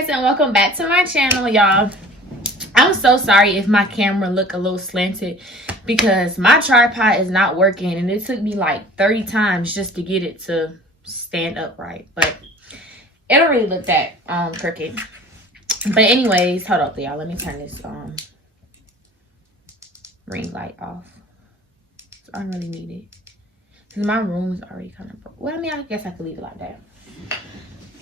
guys, and welcome back to my channel, y'all. I'm so sorry if my camera look a little slanted because my tripod is not working, and it took me like 30 times just to get it to stand upright, but it don't really look that crooked. But anyways, hold up, y'all, let me turn this ring light off. So I don't really need it because my room is already kind of broke. Well, I mean, I guess I could leave it like that.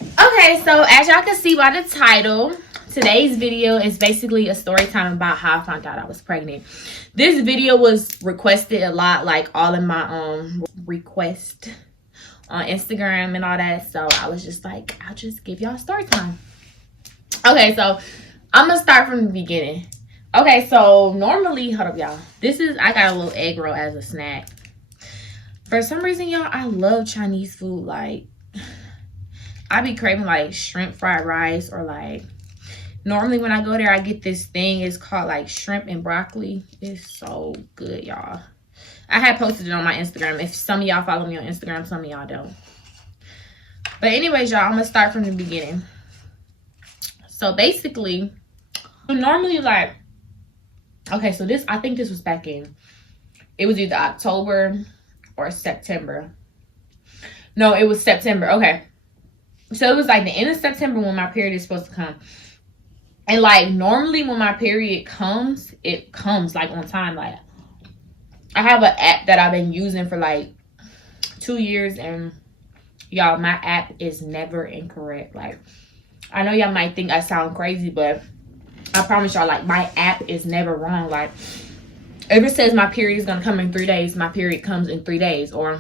Okay, so as y'all can see by the title, today's video is basically a story time about how I found out I was pregnant. This video was requested a lot, like all in my request on Instagram and all that. So I was just like, I'll just give y'all story time. Okay, so I'm gonna start from the beginning. Okay, so normally, hold up, y'all. I got a little egg roll as a snack. For some reason, y'all, I love Chinese food. Like, I be craving like shrimp fried rice, or like normally when I go there I get this thing. It's called like shrimp and broccoli. It's so good, y'all. I had posted it on my Instagram. If some of y'all follow me on Instagram, some of y'all don't. But anyways, y'all, I'm gonna start from the beginning. So basically, normally, like, okay, so this, I think this was back in, it was either October or September. No, it was September. Okay. So it was like the end of September when my period is supposed to come. And like normally when my period comes, it comes like on time. Like, I have an app that I've been using for like 2 years, and y'all, my app is never incorrect. Like, I know y'all might think I sound crazy, but I promise y'all, like, my app is never wrong. Like, if it says my period is gonna come in 3 days, my period comes in 3 days. Or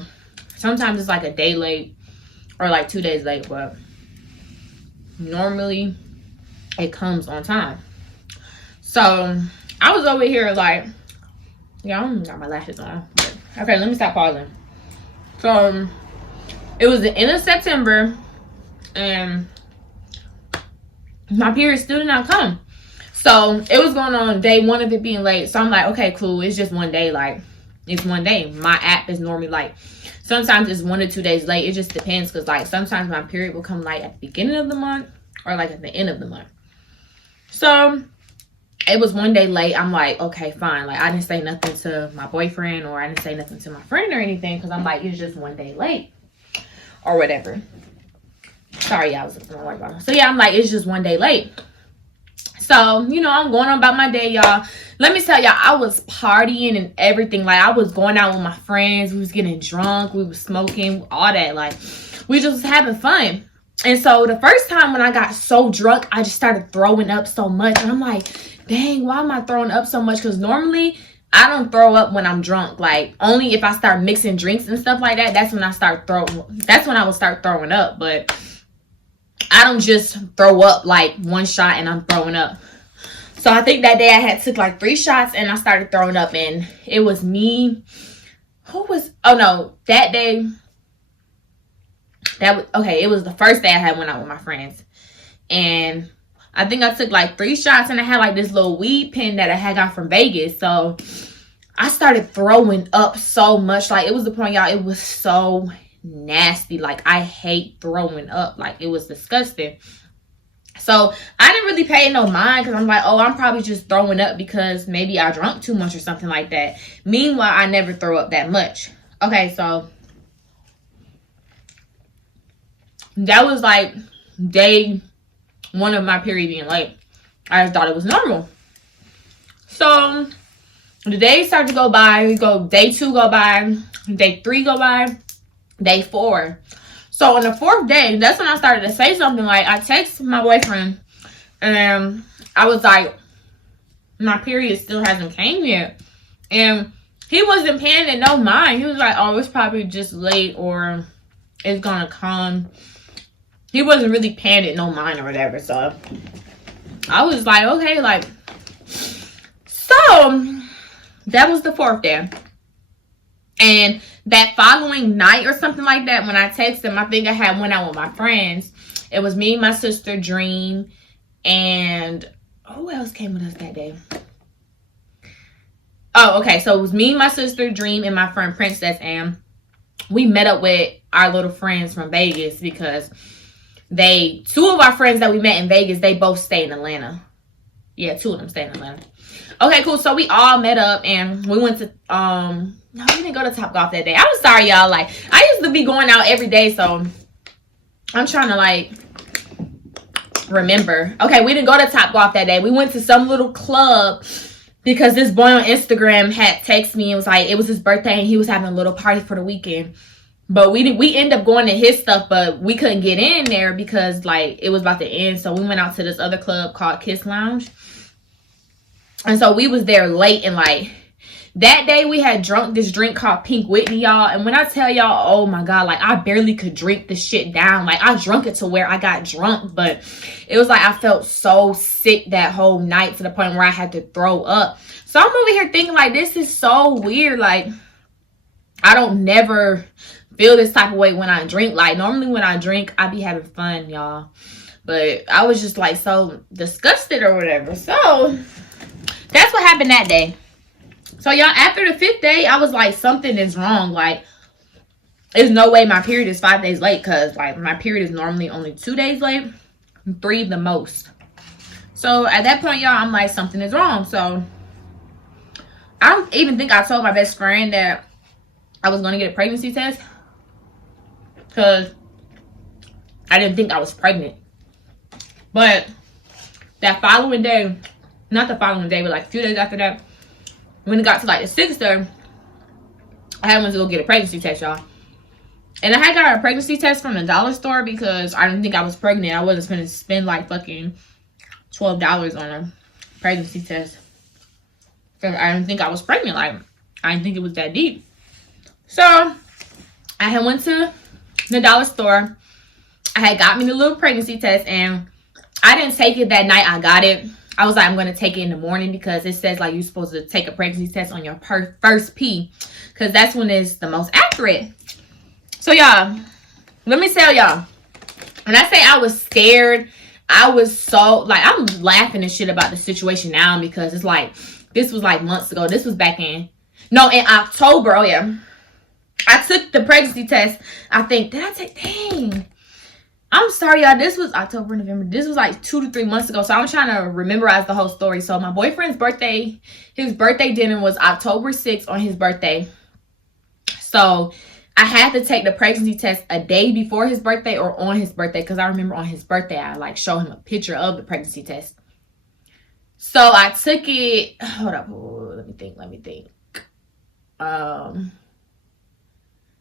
sometimes it's like a day late, or like 2 days late, but normally it comes on time. So I was over here like, yeah, I don't got my lashes on, but okay, let me stop pausing. So it was the end of September, and my period still did not come. So it was going on day one of it being late. So I'm like, okay, cool, it's just one day. Like, it's one day. My app is normally like, sometimes it's 1 or 2 days late. It just depends, because like sometimes my period will come like at the beginning of the month or like at the end of the month. So it was 1 day late. I'm like, okay, fine. Like, I didn't say nothing to my boyfriend, or I didn't say nothing to my friend or anything, because I'm like, it's just 1 day late or whatever. Sorry, y'all, I was looking at my white bottle. So yeah, I'm like, it's just 1 day late. So, you know, I'm going on about my day, y'all. Let me tell y'all, I was partying and everything. Like, I was going out with my friends. We was getting drunk. We was smoking, all that. Like, we just was having fun. And so the first time when I got so drunk, I just started throwing up so much. And I'm like, dang, why am I throwing up so much? Because normally I don't throw up when I'm drunk. Like, only if I start mixing drinks and stuff like that, that's when I will start throwing up. But I don't just throw up like one shot and I'm throwing up. So I think that day I had took like 3 shots and I started throwing up, and it was me. That day. It was the first day I had went out with my friends. And I think I took like 3 shots, and I had like this little weed pen that I had got from Vegas. So I started throwing up so much. Like, it was the point, y'all, it was so nasty. Like, I hate throwing up. Like, it was disgusting. So I didn't really pay no mind, because I'm like, oh, I'm probably just throwing up because maybe I drank too much or something like that. Meanwhile, I never throw up that much. Okay, so that was like day 1 of my period being late. I just thought it was normal. So the days start to go by. Day 2 go by, day 3 go by, day 4. So on the 4th day, that's when I started to say something. Like, I texted my boyfriend, and I was like, my period still hasn't came yet. And he wasn't paying it no mind. He was like, oh, it's probably just late, or it's gonna come. He wasn't really paying it no mind or whatever. So I was like, okay, like, so that was the 4th day. And that following night or something like that, when I texted him, I think I had went out with my friends. It was me, my sister, Dream, and who else came with us that day? Oh, okay. So it was me, my sister, Dream, and my friend Princess. And we met up with our little friends from Vegas because two of our friends that we met in Vegas, they both stay in Atlanta. Yeah, two of them stay in Atlanta. Okay, cool. So we all met up and we went to no, we didn't go to Top Golf that day. I'm sorry, y'all. Like, I used to be going out every day, so I'm trying to like remember. Okay, we didn't go to Top Golf that day. We went to some little club because this boy on Instagram had texted me and was like, it was his birthday and he was having a little party for the weekend. But we ended up going to his stuff, but we couldn't get in there because like it was about to end. So we went out to this other club called Kiss Lounge. And so we was there late, and like that day we had drunk this drink called Pink Whitney, y'all. And when I tell y'all, oh my God, like I barely could drink this shit down. Like I drunk it to where I got drunk, but it was like I felt so sick that whole night to the point where I had to throw up. So I'm over here thinking like, this is so weird. Like I don't never feel this type of way when I drink. Like normally when I drink, I be having fun, y'all. But I was just like so disgusted or whatever. So that's what happened that day. So y'all, after the 5th day, I was like, something is wrong. Like, there's no way my period is 5 days late, because like my period is normally only 2 days late, 3 the most. So at that point, y'all, I'm like, something is wrong. So I don't even think I told my best friend that I was going to get a pregnancy test, because I didn't think I was pregnant. But that following day, not the following day, but like a few days after that, when it got to like the 6th day, I had went to go get a pregnancy test, y'all. And I had got a pregnancy test from the dollar store because I didn't think I was pregnant. I wasn't going to spend like fucking $12 on a pregnancy test, because I didn't think I was pregnant. Like, I didn't think it was that deep. So I had went to the dollar store. I had got me the little pregnancy test, and I didn't take it that night I got it. I was like, I'm going to take it in the morning, because it says like you're supposed to take a pregnancy test on your first pee, because that's when it's the most accurate. So y'all, let me tell y'all, when I say I was scared, I was so like, I'm laughing and shit about the situation now, because it's like, this was like months ago. This was back in October. Oh yeah, I took the pregnancy test. I think, did I take, dang, I'm sorry, y'all. This was October, November. This was like 2 to 3 months ago. So I'm trying to memorize the whole story. So my boyfriend's birthday, his birthday dinner was October 6th on his birthday. So I had to take the pregnancy test a day before his birthday or on his birthday. Because I remember on his birthday, I like showed him a picture of the pregnancy test. So I took it. Hold up. Let me think.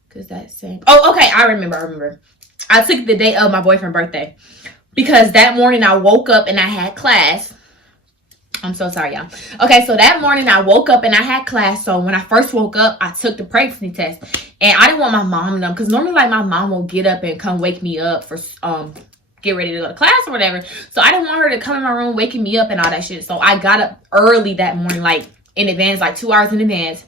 Because that's saying. Oh, okay. I remember. I took the day of my boyfriend's birthday, because that morning I woke up and I had class. I'm so sorry, y'all. Okay, so that morning I woke up and I had class. So when I first woke up, I took the pregnancy test. And I didn't want my mom to know, because normally like my mom will get up and come wake me up for get ready to go to class or whatever. So I didn't want her to come in my room waking me up and all that shit. So I got up early that morning, like in advance, like 2 hours in advance.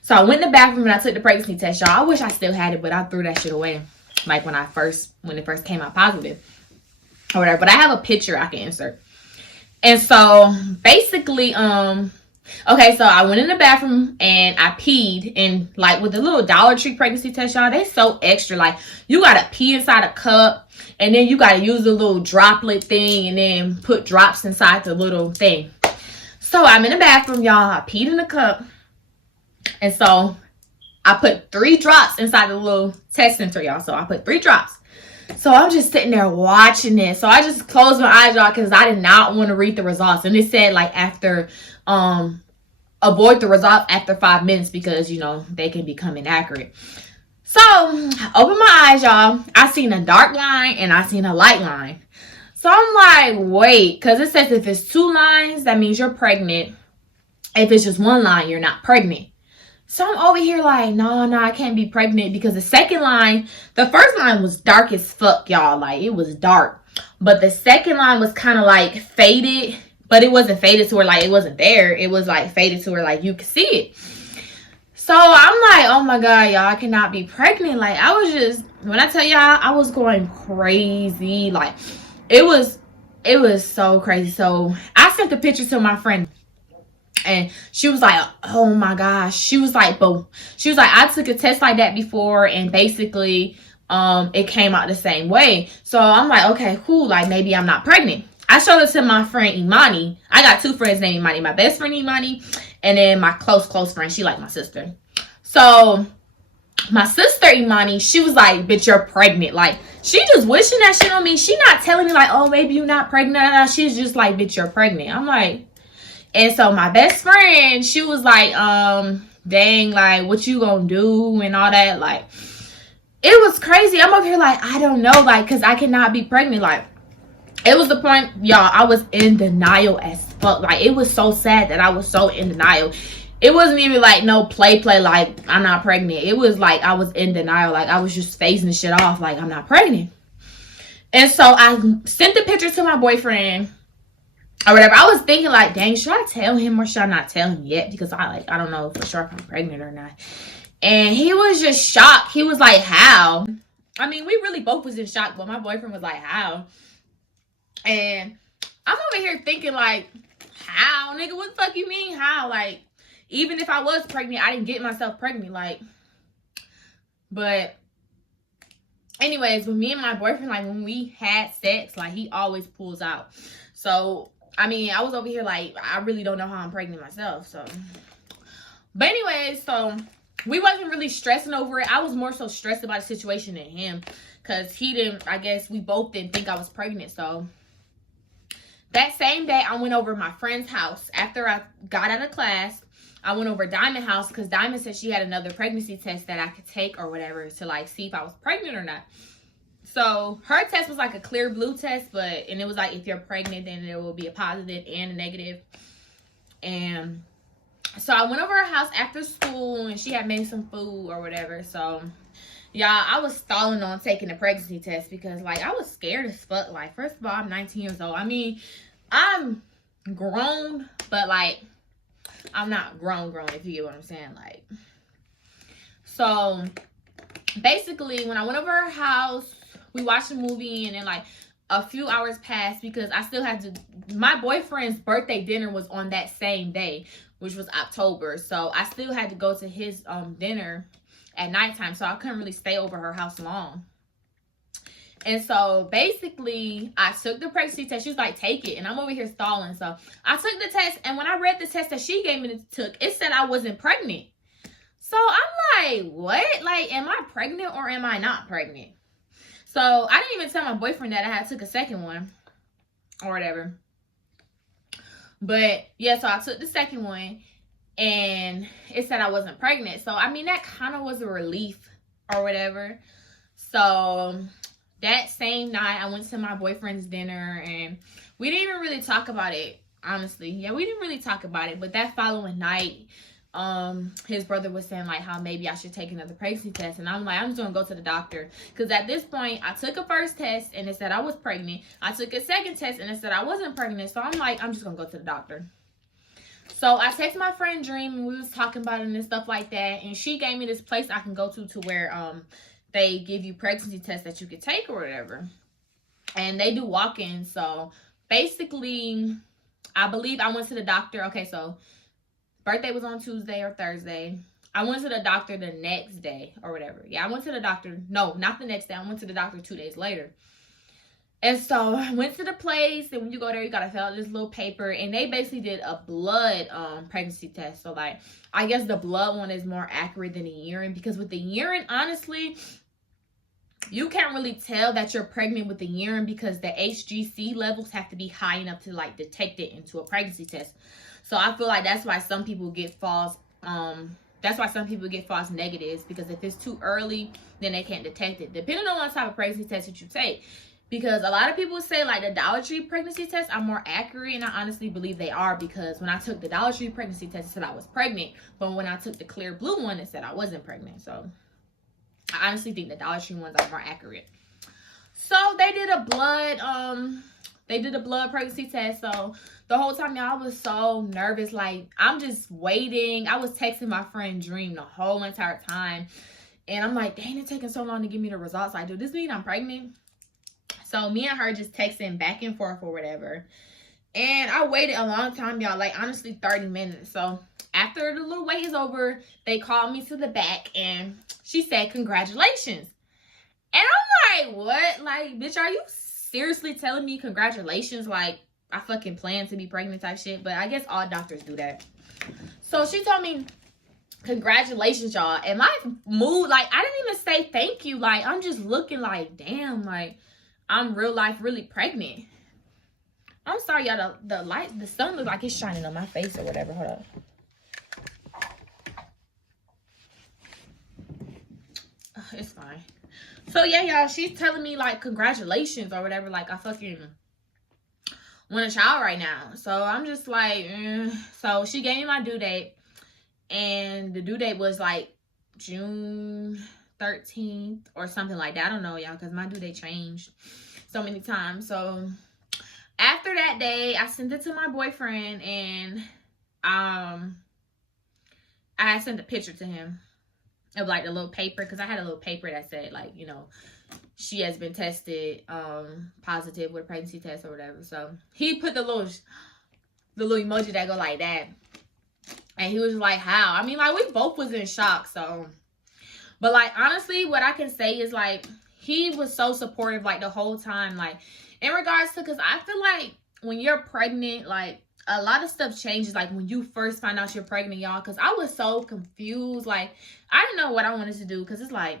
So I went in the bathroom and I took the pregnancy test, y'all. I wish I still had it, but I threw that shit away. Like when it first came out positive or whatever. But I have a picture I can insert. And so basically, okay, so I went in the bathroom and I peed. And like with the little Dollar Tree pregnancy test, y'all, they so extra. Like you gotta pee inside a cup, and then you gotta use the little droplet thing and then put drops inside the little thing. So I'm in the bathroom, y'all. I peed in the cup. And so I put 3 drops inside the little test center, y'all. So I put 3 drops. So I'm just sitting there watching it. So I just closed my eyes, y'all, because I did not want to read the results. And it said like after, avoid the results after 5 minutes, because, you know, they can become inaccurate. So I opened my eyes, y'all. I seen a dark line and I seen a light line. So I'm like, wait, because it says if it's 2 lines, that means you're pregnant. If it's just 1 line, you're not pregnant. So I'm over here like, no, I can't be pregnant, because the second line, the first line was dark as fuck, y'all. Like, it was dark. But the second line was kind of like faded, but it wasn't faded to where like it wasn't there. It was like faded to where like you could see it. So I'm like, oh my God, y'all, I cannot be pregnant. Like, I was just, when I tell y'all, I was going crazy. Like, it was so crazy. So I sent the picture to my friend. And she was like, oh my gosh. She was like, I took a test like that before, and basically it came out the same way. So I'm like, okay, cool. Like, maybe I'm not pregnant. I showed it to my friend Imani. I got two friends named Imani. My best friend Imani, and then my close friend. She like my sister. So my sister Imani, she was like, bitch, you're pregnant. Like, she just wishing that shit on me. She not telling me like, oh, maybe you're not pregnant. She's just like, bitch, you're pregnant. I'm like, and so my best friend, she was like, dang, like, what you gonna do and all that. Like, it was crazy. I'm over here like, I don't know, like, because I cannot be pregnant. Like, it was the point, y'all, I was in denial as fuck. Like, it was so sad that I was so in denial. It wasn't even like no play, like, I'm not pregnant. It was like I was in denial. Like, I was just phasing the shit off, like, I'm not pregnant. And so I sent the picture to my boyfriend or whatever. I was thinking like, dang, should I tell him or should I not tell him yet? Because I don't know for sure if I'm pregnant or not. And he was just shocked. He was like, how? I mean, we really both was in shock, but my boyfriend was like, how? And I'm over here thinking like, how? Nigga, what the fuck you mean, how? Like, even if I was pregnant, I didn't get myself pregnant. Like, but anyways, with me and my boyfriend, like, when we had sex, like, he always pulls out. So, I mean, I was over here like, I really don't know how I'm pregnant myself. So, but anyways, so we wasn't really stressing over it. I was more so stressed about the situation than him, because he didn't, I guess we both didn't think I was pregnant. So that same day, I went over to my friend's house. After I got out of class, I went over to Diamond's house because Diamond said she had another pregnancy test that I could take or whatever to like see if I was pregnant or not. So her test was like a clear blue test, and it was like, if you're pregnant, then there will be a positive and a negative. And so I went over her house after school and she had made some food or whatever. So y'all, I was stalling on taking the pregnancy test because like I was scared as fuck. Like, first of all, I'm 19 years old. I mean, I'm grown, but like, I'm not grown, if you get what I'm saying. Like, so basically, when I went over her house, we watched a movie, and then like a few hours passed because I still had to, my boyfriend's birthday dinner was on that same day, which was October. So I still had to go to his dinner at nighttime. So I couldn't really stay over her house long. And so basically, I took the pregnancy test. She was like, take it. And I'm over here stalling. So I took the test. And when I read the test that she gave me to took, it said I wasn't pregnant. So I'm like, what? Like, am I pregnant or am I not pregnant? So I didn't even tell my boyfriend that I had took a second one or whatever. But yeah, so I took the second one and it said I wasn't pregnant. So, I mean, that kind of was a relief or whatever. So that same night, I went to my boyfriend's dinner and we didn't even really talk about it, honestly. Yeah, we didn't really talk about it. But that following night, his brother was saying like how maybe I should take another pregnancy test. And I'm like, I'm just gonna go to the doctor. Because at this point, I took a first test and it said I was pregnant. I took a second test and it said I wasn't pregnant. So I'm like, I'm just gonna go to the doctor. So I texted my friend Dream and we was talking about it and stuff like that. And she gave me this place I can go to where they give you pregnancy tests that you could take or whatever. And they do walk-ins. So basically, I believe I went to the doctor. Okay, so birthday was on Tuesday or Thursday. I went to the doctor the next day or whatever. Yeah, I went to the doctor. No, not the next day. I went to the doctor 2 days later. And so I went to the place, and when you go there, you gotta fill out this little paper, and they basically did a blood pregnancy test. So like, I guess the blood one is more accurate than the urine, because with the urine, honestly, you can't really tell that you're pregnant with the urine because the HGC levels have to be high enough to like detect it into a pregnancy test. So I feel like that's why some people get false negatives, because if it's too early, then they can't detect it, depending on what type of pregnancy test that you take. Because a lot of people say like the Dollar Tree pregnancy tests are more accurate, and I honestly believe they are, because when I took the Dollar Tree pregnancy test, it said I was pregnant, but when I took the clear blue one, it said I wasn't pregnant. So I honestly think the Dollar Tree ones are more accurate. So they did a blood pregnancy test. So the whole time, y'all, I was so nervous. Like, I'm just waiting. I was texting my friend Dream the whole entire time, and I'm like, dang, it's taking so long to give me the results. Like, do this mean I'm pregnant? So me and her just texting back and forth or whatever. And I waited a long time, y'all. Like, honestly, 30 minutes. So after the little wait is over, they called me to the back and she said, congratulations. And I'm like, what? Like, bitch, are you seriously telling me congratulations? Like, I fucking plan to be pregnant type shit. But I guess all doctors do that. So she told me, congratulations, y'all. And my mood, like, I didn't even say thank you. Like, I'm just looking like, damn, like, I'm real life really pregnant. I'm sorry, y'all. The sun looks like it's shining on my face or whatever. Hold up. It's fine. So yeah, y'all, she's telling me like congratulations or whatever. Like, I fucking want a child right now. So I'm just like, So she gave me my due date, and the due date was like June 13th or something like that. I don't know, y'all, because my due date changed so many times. So after that day, I sent it to my boyfriend, and I sent a picture to him of like the little paper, because I had a little paper that said like, you know, she has been tested positive with a pregnancy test or whatever. So he put the little emoji that go like that, and he was like, how? I mean, like, we both was in shock. So, but like, honestly, what I can say is like, he was so supportive like the whole time, like in regards to, because I feel like when you're pregnant, like a lot of stuff changes like when you first find out you're pregnant, y'all, because I was so confused. Like, I didn't know what I wanted to do, because it's like,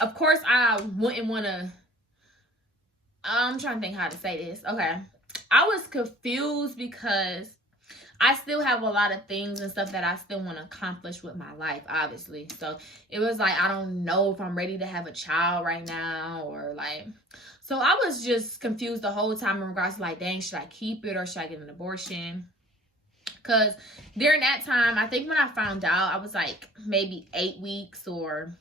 of course I wouldn't want to, I'm trying to think how to say this. Okay, I was confused because I still have a lot of things and stuff that I still want to accomplish with my life, obviously. So it was like, I don't know if I'm ready to have a child right now, or like, so I was just confused the whole time in regards to like, dang, should I keep it or should I get an abortion? Because during that time, I think when I found out, I was like maybe 8 weeks, or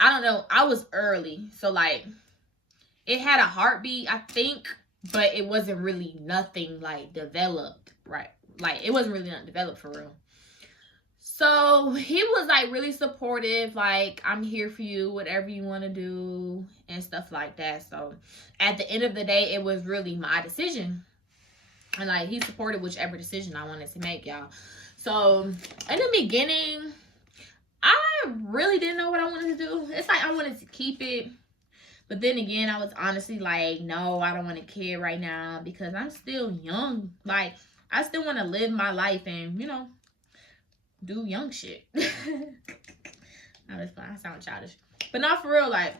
I don't know. I was early. So like, it had a heartbeat, I think, but it wasn't really nothing like developed, right? Like, it wasn't really nothing developed for real. So he was like really supportive, like, I'm here for you, whatever you want to do and stuff like that. So at the end of the day, it was really my decision, and like, he supported whichever decision I wanted to make, y'all. So in the beginning, I really didn't know what I wanted to do. It's like, I wanted to keep it, but then again, I was honestly like, no, I don't want a kid right now, because I'm still young. Like, I still want to live my life and, you know, do young shit. No, that's fine. I sound childish, but not for real. Like,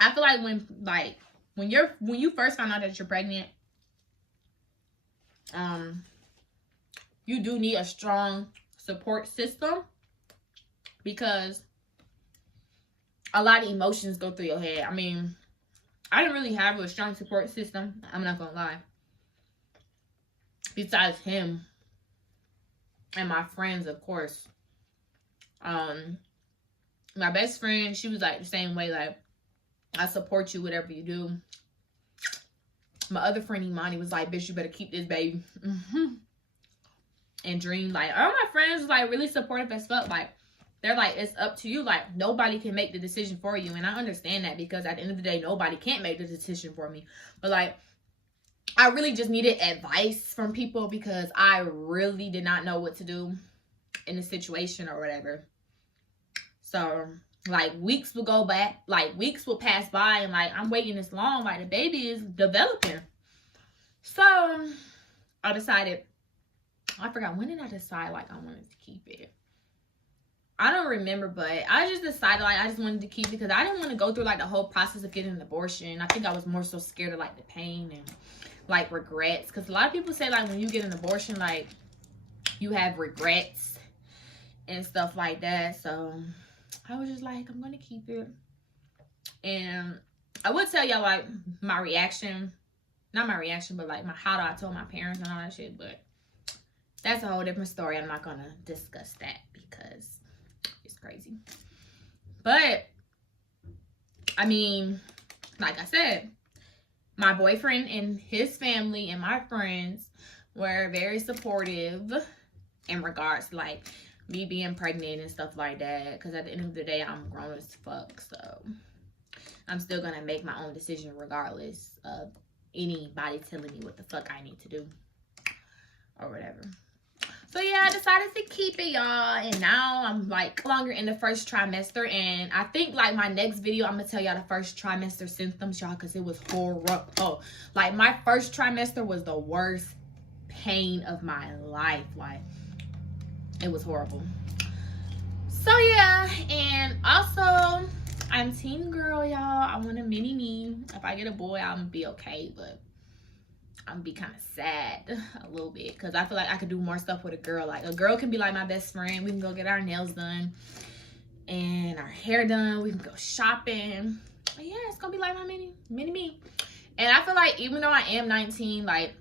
I feel like when you first find out that you're pregnant, you do need a strong support system, because a lot of emotions go through your head. I mean, I didn't really have a strong support system, I'm not gonna lie, besides him and my friends, of course. My best friend, she was like the same way, like, I support you whatever you do. My other friend Imani was like, bitch, you better keep this baby. And Dream, like, all my friends was like really supportive as fuck. Like, they're like, it's up to you. Like, nobody can make the decision for you. And I understand that, because at the end of the day, nobody can't make the decision for me. But like, I really just needed advice from people, because I really did not know what to do in the situation or whatever. So like, weeks will go back, like weeks will pass by, and like, I'm waiting this long, like the baby is developing. So I decided, I forgot, when did I decide like I wanted to keep it? I don't remember, but I just decided like I just wanted to keep it, because I didn't want to go through like the whole process of getting an abortion. I think I was more so scared of like the pain and like regrets, because a lot of people say like when you get an abortion, like you have regrets and stuff like that. So I was just like, I'm gonna keep it. And I would tell y'all like my reaction, not my reaction, but like how I told my parents and all that shit. But that's a whole different story. I'm not gonna discuss that, because it's crazy. But I mean, like I said, my boyfriend and his family and my friends were very supportive in regards to like me being pregnant and stuff like that, because at the end of the day, I'm grown as fuck. So I'm still gonna make my own decision regardless of anybody telling me what the fuck I need to do or whatever. So yeah, I decided to keep it, y'all, and now I'm like no longer in the first trimester, and I think like my next video I'm gonna tell y'all the first trimester symptoms, y'all, because it was horrible. Like my first trimester was the worst pain of my life. Like it was horrible. So yeah, and also I'm teen girl, y'all. I want a mini me. If I get a boy, I'm gonna be okay, but I'm gonna be kind of sad a little bit because I feel like I could do more stuff with a girl. Like a girl can be like my best friend. We can go get our nails done and our hair done. We can go shopping. But yeah, it's gonna be like my mini me. And I feel like even though I am 19, like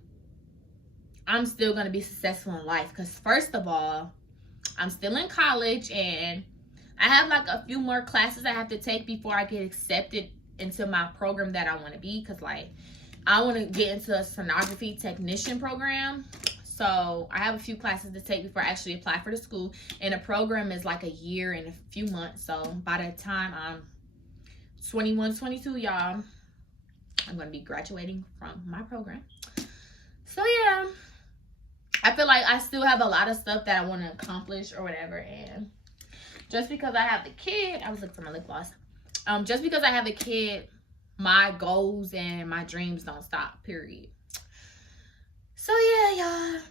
I'm still gonna be successful in life because first of all, I'm still in college and I have like a few more classes I have to take before I get accepted into my program that I want to be, because like I want to get into a sonography technician program. So I have a few classes to take before I actually apply for the school. And the program is like a year and a few months. So by the time I'm 21, 22, y'all, I'm going to be graduating from my program. So yeah, I feel like I still have a lot of stuff that I want to accomplish or whatever. And just because I have the kid, I was looking for my lip gloss. Just because I have a kid, my goals and my dreams don't stop, period. So yeah, y'all,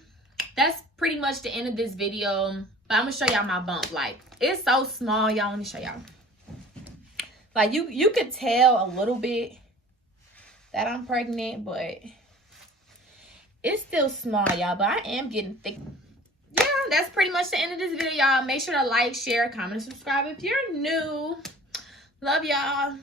that's pretty much the end of this video. But I'm gonna show y'all my bump. Like it's so small, y'all. Let me show y'all. Like you could tell a little bit that I'm pregnant, but it's still small, y'all. But I am getting thick. Yeah, that's pretty much the end of this video, y'all. Make sure to like, share, comment, and subscribe if you're new. Love y'all.